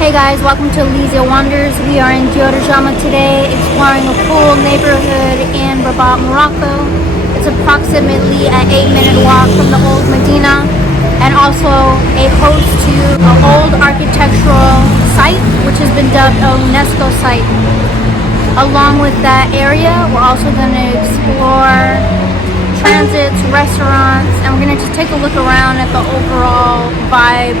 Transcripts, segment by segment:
Hey guys, welcome to Elysia Wonders. We are in Dior Jamaa today, exploring a cool neighborhood in Rabat, Morocco. It's approximately an 8-minute walk from the old Medina and also a host to an old architectural site which has been dubbed a UNESCO site. Along with that area, we're also going to explore transits, restaurants, and we're going to just take a look around at the overall vibe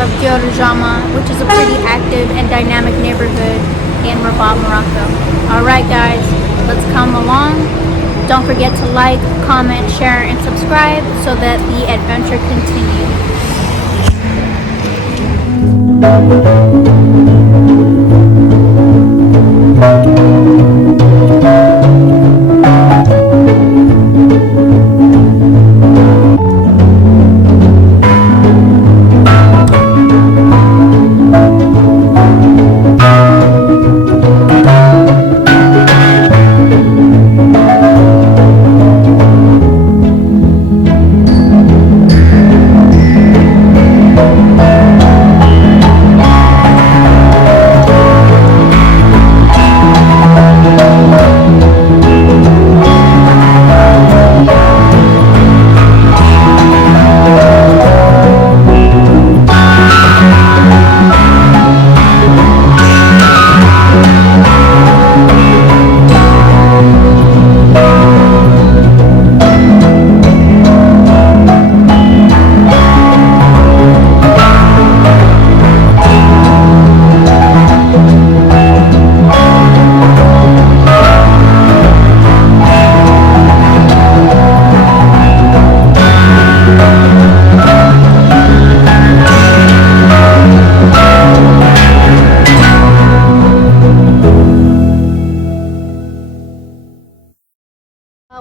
of Dior Jamaa, which is a pretty active and dynamic neighborhood in Rabat, Morocco. Alright guys, let's come along. Don't forget to like, comment, share, and subscribe so that the adventure continues.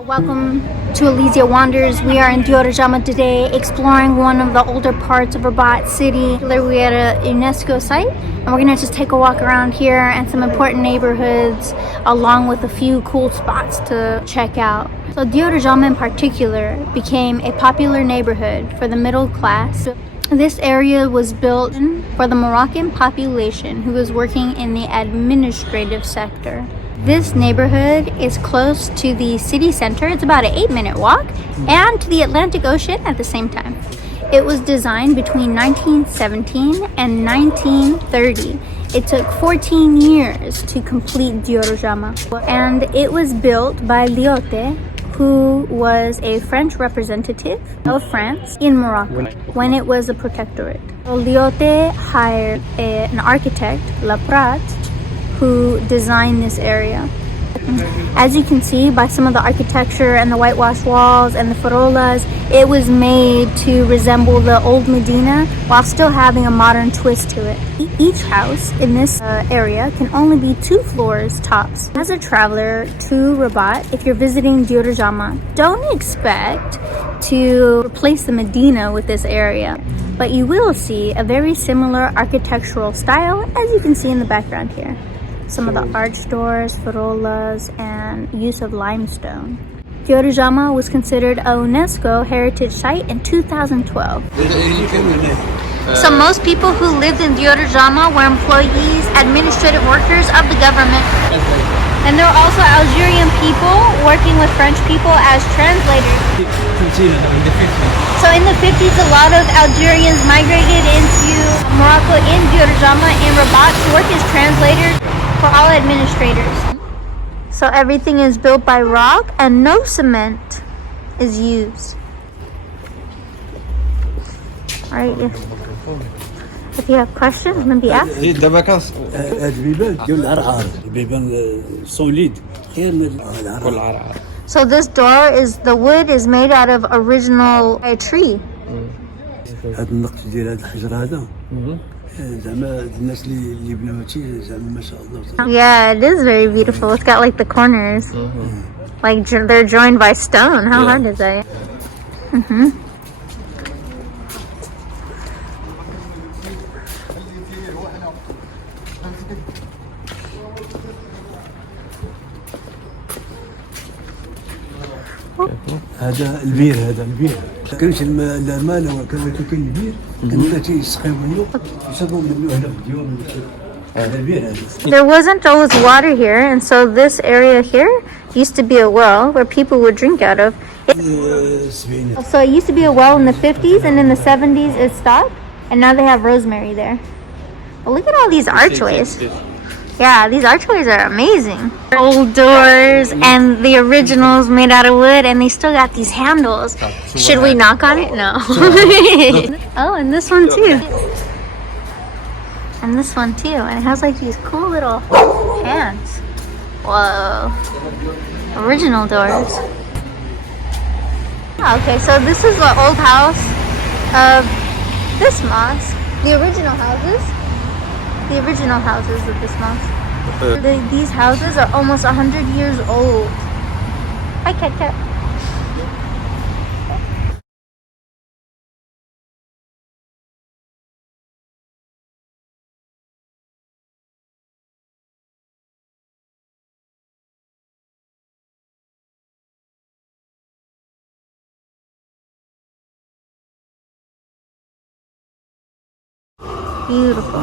Welcome to Elysia Wonders. We are in Dior Jamaa today, exploring one of the older parts of Rabat city. We're at a UNESCO site, and we're gonna just take a walk around here and some important neighborhoods, along with a few cool spots to check out. So Dior Jamaa in particular became a popular neighborhood for the middle class. This area was built for the Moroccan population who was working in the administrative sector. This neighborhood is close to the city center. It's about an 8-minute walk, and to the Atlantic Ocean at the same time. It was designed between 1917 and 1930. It took 14 years to complete Dior Jamaa, and it was built by Lyotte, who was a French representative of France in Morocco when it was a protectorate. Lyotte hired an architect, Laprat, who designed this area. As you can see by some of the architecture and the whitewashed walls and the farolas, it was made to resemble the old Medina while still having a modern twist to it. Each house in this area can only be 2 floors tops. As a traveler to Rabat, if you're visiting Dior Jamaa, don't expect to replace the Medina with this area, but you will see a very similar architectural style, as you can see in the background here. Some of the arch doors, farolas, and use of limestone. Dior Jamaa was considered a UNESCO heritage site in 2012. So most people who lived in Dior Jamaa were employees, administrative workers of the government. And there were also Algerian people working with French people as translators. So in the 50s, a lot of Algerians migrated into Morocco in Dior Jamaa in Rabat to work as translators for all administrators. So everything is built by rock and no cement is used. Alright, if you have questions, maybe ask. So this door the wood is made out of original tree. Yeah, it is very beautiful. It's got like the corners, like they're joined by stone. How hard is that? هذا البير كانش الماء لو كان كبير كان تيسقيو منه يصبوا منه هنا في ديور هذا البير هذا. There wasn't always water here, and so this area here used to be a well where people would drink out of. So it used to be a well in the 50s, and in the 70s it stopped, and now they have rosemary there. But look at all these archways. Yeah, these archways are amazing. Old doors and the originals made out of wood, and they still got these handles. Should we knock on it? No. Oh, and this one too. And this one too. And it has like these cool little hands. Whoa. Original doors. Okay, so this is the old house of this mosque. The original houses. The original houses of this mosque. These houses are almost 100 years old. Hi, Cat Cat. Beautiful.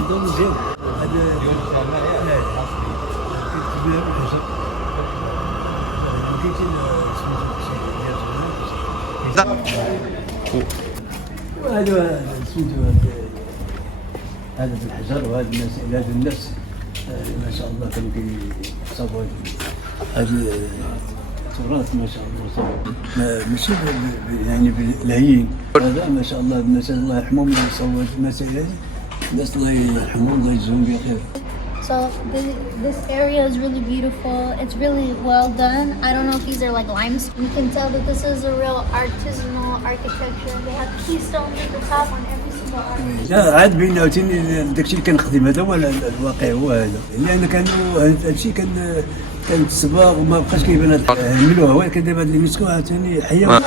وهذا سميتو هذا بالحجر وهذا الناس هذا الناس ما شاء الله كانوا كيصاوبوا هذه تراث ما شاء الله صاوب ماشي يعني بالهين هذا ما شاء الله الناس الله يرحمهم يصاوبوا المسائل هذه الناس الله يرحمهم الله يجزيهم بخير. So this area is really beautiful. It's really well done. I don't know if these are like limestone. You can tell that this is a real artisanal architecture. They have keystones at the top on every single arch. لا عاد بينا عاوتاني داكشي اللي كنخدم هذا هو الواقع هو هذا لان كانوا هادشي كانت الصباغ وما بقاش كيبان عملوها ولكن دابا اليونسكو عاوتاني حيا.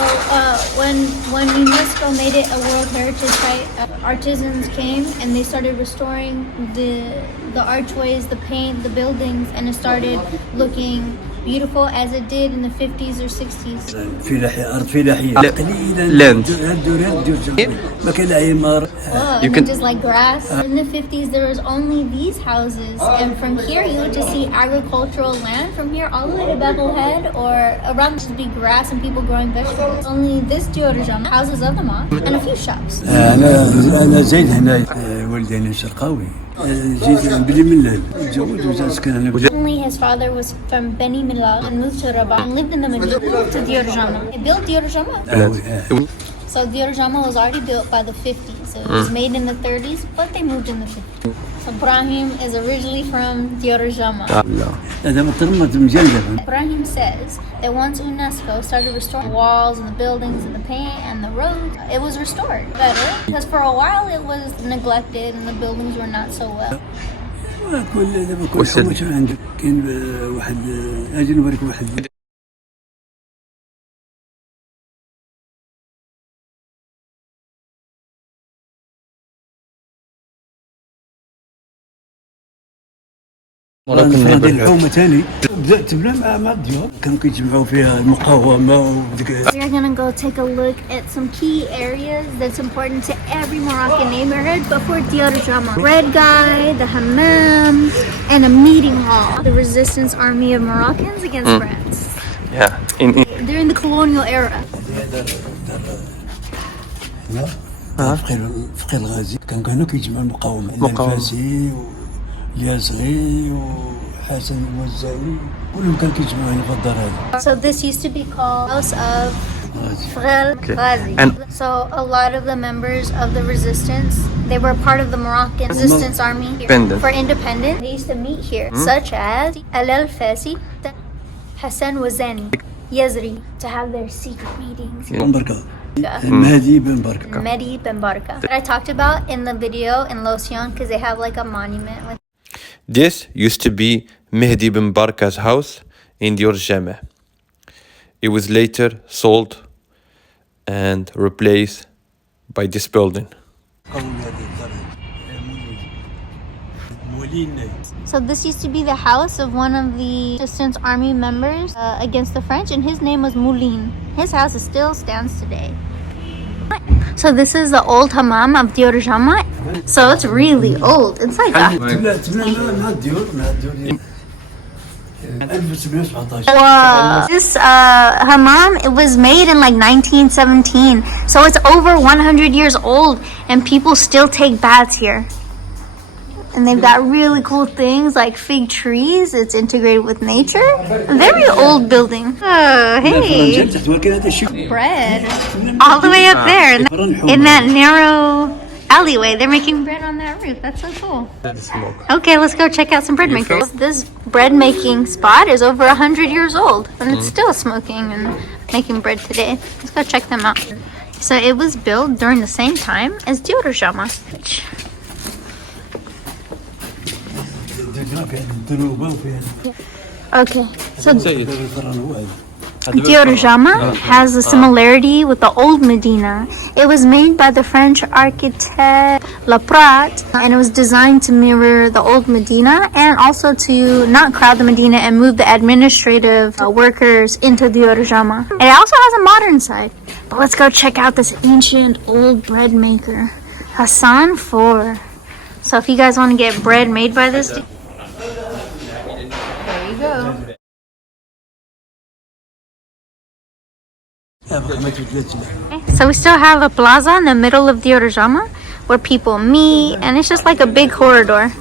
When UNESCO made it a World Heritage Site, artisans came and they started restoring the archways, the paint, the buildings, and it started looking beautiful as it did in the 50s or 60s. فلاحية أرض فلاحية قليلا ما كان عمار. You can just like grass. In the 50s there was only these houses, and from here you would just see agricultural land. From here all the way to Bevel Head or around just be grass and people growing vegetables. Only this Dior Jamaa, houses of the mosque, and a few shops. أنا زايد هنا والدينا شرقاوي. جيت بلي من تزوج وسكن هنا. Only his father was from Beni Milal and moved to Rabat and lived in the Medina to Dior Jamaa. He built Dior Jamaa. So Dior Jamaa was already built by the 50s. So it was made in the 30s, but they moved in the 50s. So Brahim is originally from Dior Jamaa. Brahim says that once UNESCO started restoring walls and the buildings and the paint and the roads, it was restored better because for a while it was neglected and the buildings were not so well. كل حاجة عندك كاين واحد اجي نوريك واحد. الحومة ثاني بدأت تبنى مع الديور كانوا كيتجمعوا فيها المقاومة وديك. We're gonna go take a look at some key areas that's important to every Moroccan neighborhood before Dior Jamaa. Red Guy, the hammam, and a meeting hall. The resistance army of Moroccans against France. Yeah. During the colonial era. فقير الغازي كانوا كيجمعوا المقاومة الفاسي اليازغي وحسن الوزاني كلهم كانوا كيجمعوا هنا في الدار هذا. So this used to be called House of Frel Ghazi. So a lot of the members of the resistance, they were part of the Moroccan resistance army for independence. They used to meet here, such as Al Fasi, Hassan Wazani, Yazri, to have their secret meetings. Mehdi Ben Barka. Mehdi Ben Barka. That I talked about in the video in Lotion because they have like a monument with. This used to be Mehdi bin Barka's house in Dior Jamaa. It was later sold and replaced by this building. So this used to be the house of one of the resistance army members against the French, and his name was Moulin. His house still stands today. So this is the old hammam of Dior Jamaa. So it's really old. It's like a... Wow. This hammam, it was made in like 1917. So it's over 100 years old and people still take baths here. And they've got really cool things like fig trees. It's integrated with nature. A very old building. Oh, hey. Bread. All the way up there. In that narrow alleyway. They're making bread on that roof. That's so cool. Okay, let's go check out some bread makers. This bread making spot is over 100 years old. And it's still smoking and making bread today. Let's go check them out. So it was built during the same time as Dior Jamaa. Okay, so Dior Jamaa has a similarity with the old Medina. It was made by the French architect Laprat, and it was designed to mirror the old Medina and also to not crowd the Medina and move the administrative workers into Dior Jamaa. It also has a modern side. But let's go check out this ancient old bread maker, Hassan 4. So if you guys want to get bread made by this, there you go. So we still have a plaza in the middle of Dior Jamaa where people meet, and it's just like a big corridor.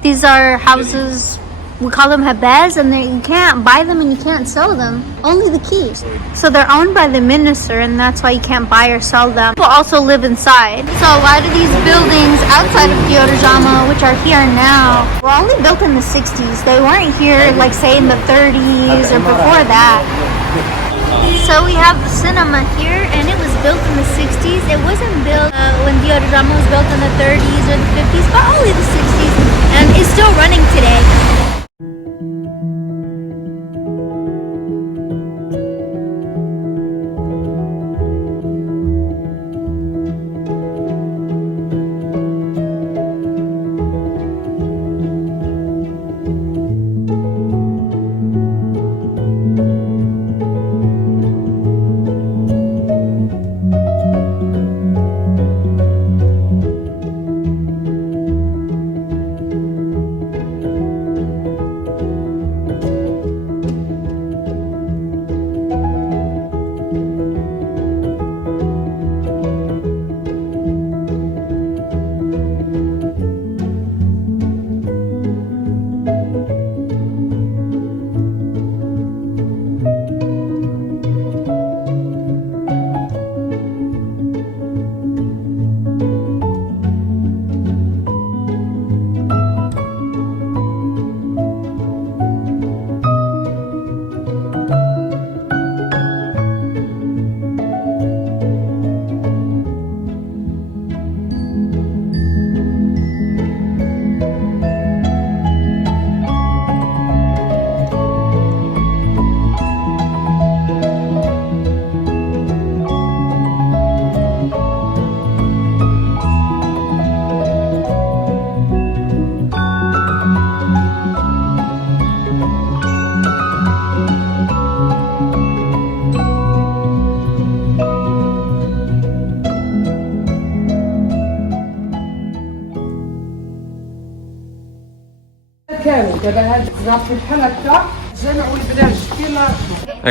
These are houses, we call them habaz, and you can't buy them and you can't sell them. Only the keys. So they're owned by the minister, and that's why you can't buy or sell them. People also live inside. So a lot of these buildings outside of Dior Jamaa, which are here now, were only built in the 60s. They weren't here, like say in the 30s or before that. So we have the cinema here, and it was built in the 60s. It wasn't built when Dior Jamaa was built in the 30s or the 50s, but only the 60s, and it's still running today.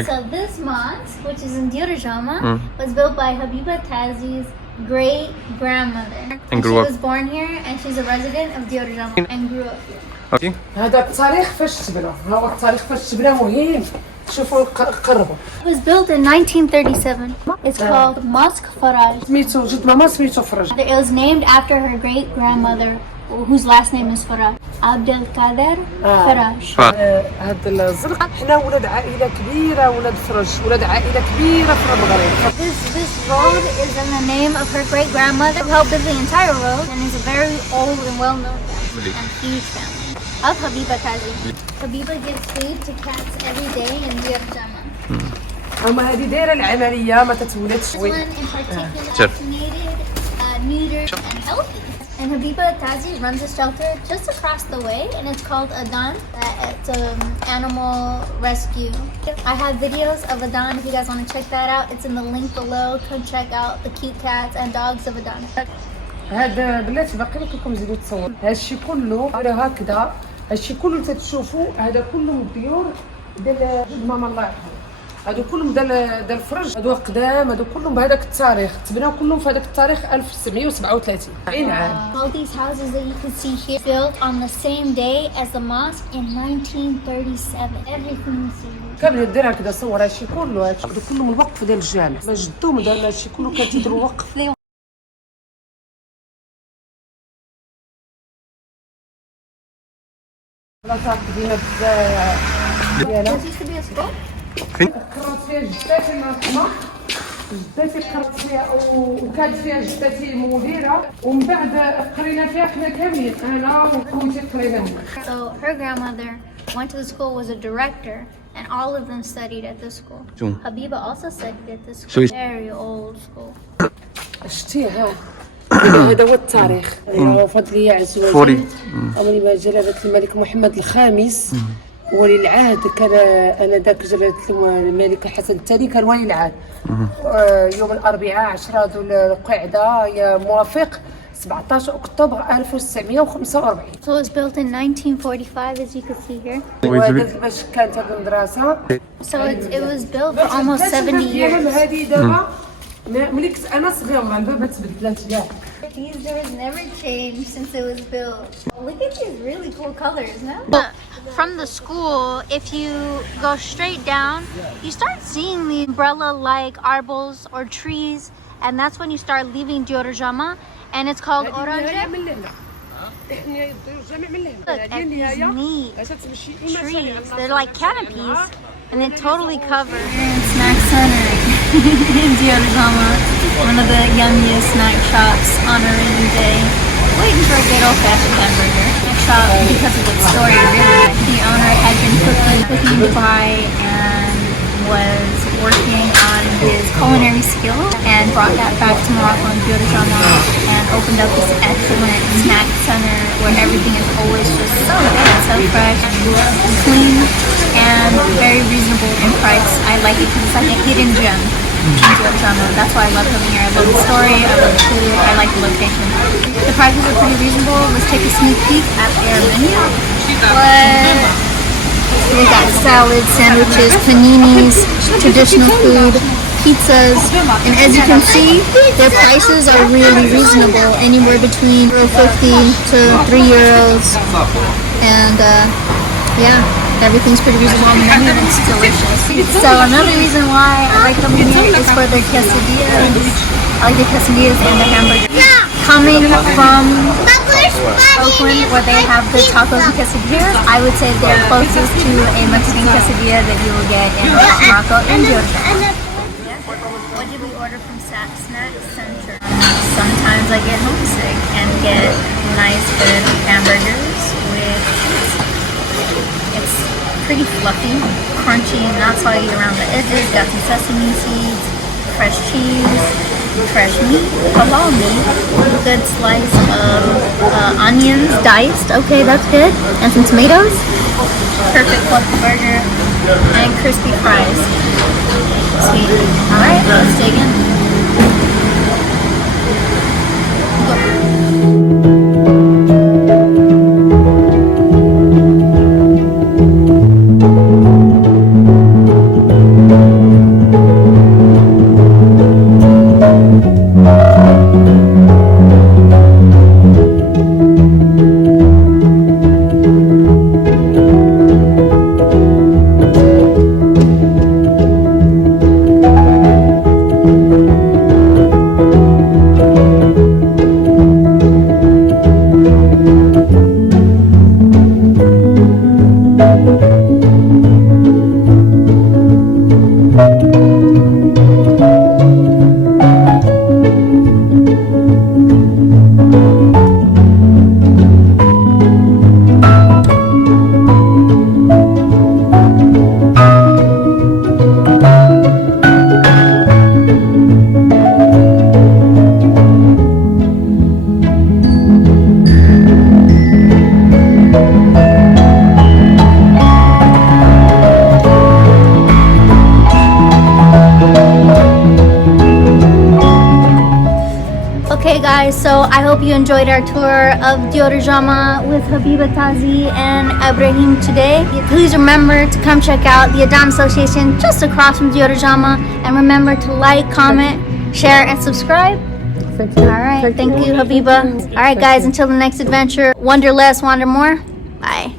So this mosque, which is in Dior Jamaa, was built by Habiba Tazi's great grandmother. And she was born here, and she's a resident of Dior Jamaa and grew up here. Okay. هذا التاريخ فاش تبنى، هو التاريخ فاش تبنى مهم. شوفوا قربوا. It was built in 1937. It's called Mosque Faraj. سميتو جد ماما سميتو فرج. It was named after her great grandmother, whose last name is Faraj. Abdel Kader Faraj. هذا الزرق حنا ولاد عائلة كبيرة، ولاد فرج، ولاد عائلة كبيرة في المغرب. This road is in the name of her great grandmother, who helped build the entire road, and is a very old and well-known family and huge family of Habiba Tazi. Habiba gives food to cats every day in Dior Jamaa. هما هذه دايرة العملية ما تتولدش. This one in particular vaccinated, neutered, and healthy. And Habiba Tazi runs a shelter just across the way, and it's called ADAN. It's an animal rescue. I have videos of ADAN if you guys want to check that out. It's in the link below. Come check out the cute cats and dogs of ADAN. هذا بلاتي باقي لكم تزيدوا تصور هادشي كله هكذا. هادشي كله تتشوفوا هذا كله من الديور ديال ماما الله يرحمها. هادو كلهم ديال الفرج، هادو قدام، هادو كلهم بهذاك التاريخ، تبناو كلهم في هذاك التاريخ 1937 عام. All these houses that you can see here built on the same day as the mosque in 1937. Everything you see. كامل دير هكذا صور هادشي كله، هادشي كله من الوقف ديال الجامع. ما جدو من دار هادشي كله كان تيديروا وقف. لا تعقدينا بزاف. This used to be a school? قرات فيها جداتي الله يرحمها. جداتي قرات فيها وكانت فيها جداتي مديرة، ومن بعد قرينا فيها حنا كاملين أنا وخوتي قرينا. So her grandmother went to the school, was a director, and all of them studied at this school. Habiba also studied at this school. Very old school. شتيها هذا هو التاريخ. فضلية عز وجل أولي جلالة الملك محمد الخامس ولي العهد. كان آنذاك جلالة الملك حسن الثاني كان ولي العهد. يوم الأربعاء 10 ذو القعدة موافق 17 أكتوبر 1945. So it was built in 1945, as you can see here. وهذا باش كانت هذه المدرسة. So it was built for almost 70 years. هذه دابا ملي كنت أنا صغيرة الباب تبدلات كاع. These doors never changed since it was built. Look at these really cool colors, no? From the school, if you go straight down, you start seeing the umbrella-like arboles or trees, and that's when you start leaving Dior Jamaa, and it's called Orange. Look at these neat trees. They're like canopies, and they totally cover. Snack center in Dior Jamaa, one of the yummiest snack shops on a rainy day. Waiting for a good old-fashioned hamburger. Shop because of its story, really. The owner had been cooking in Dubai and was working on his culinary skills and brought that back to Morocco and Dior Jamaa and opened up this excellent snack center where everything is always just so good, so fresh, clean, and very reasonable in price. I like it because it's like a hidden gem. That's why I love coming here. I love the story, I love the food, I like the location. The prices are pretty reasonable. Let's take a sneak peek at their menu. We got salads, sandwiches, paninis, traditional food, pizzas, and as you can see, their prices are really reasonable, anywhere between €50 to €3, and yeah. Everything's pretty reasonable on the menu and it's delicious. So another reason why I like coming here is for their quesadillas. I like the quesadillas and the hamburgers. Coming from Oakland where they have good tacos and quesadillas, I would say they're closest to a Mexican quesadilla that you will get in Morocco and Diour. What did we order from Snack Center? Sometimes I get homesick and get nice good hamburgers with it's pretty fluffy, crunchy, not soggy around the edges. Got some sesame seeds, fresh cheese, fresh meat, halal meat, a good slice of onions diced. Okay, that's good. And some tomatoes. Perfect fluffy burger and crispy fries. Sweet. All right, let's dig in. guys, so I hope you enjoyed our tour of Dior Jamaa with Habiba Tazi and Brahim today. Please remember to come check out the ADAN Association just across from Dior Jamaa, and remember to like, comment, share, and subscribe. Alright, thank you Habiba. Alright guys, until the next adventure, wander less, wander more. Bye.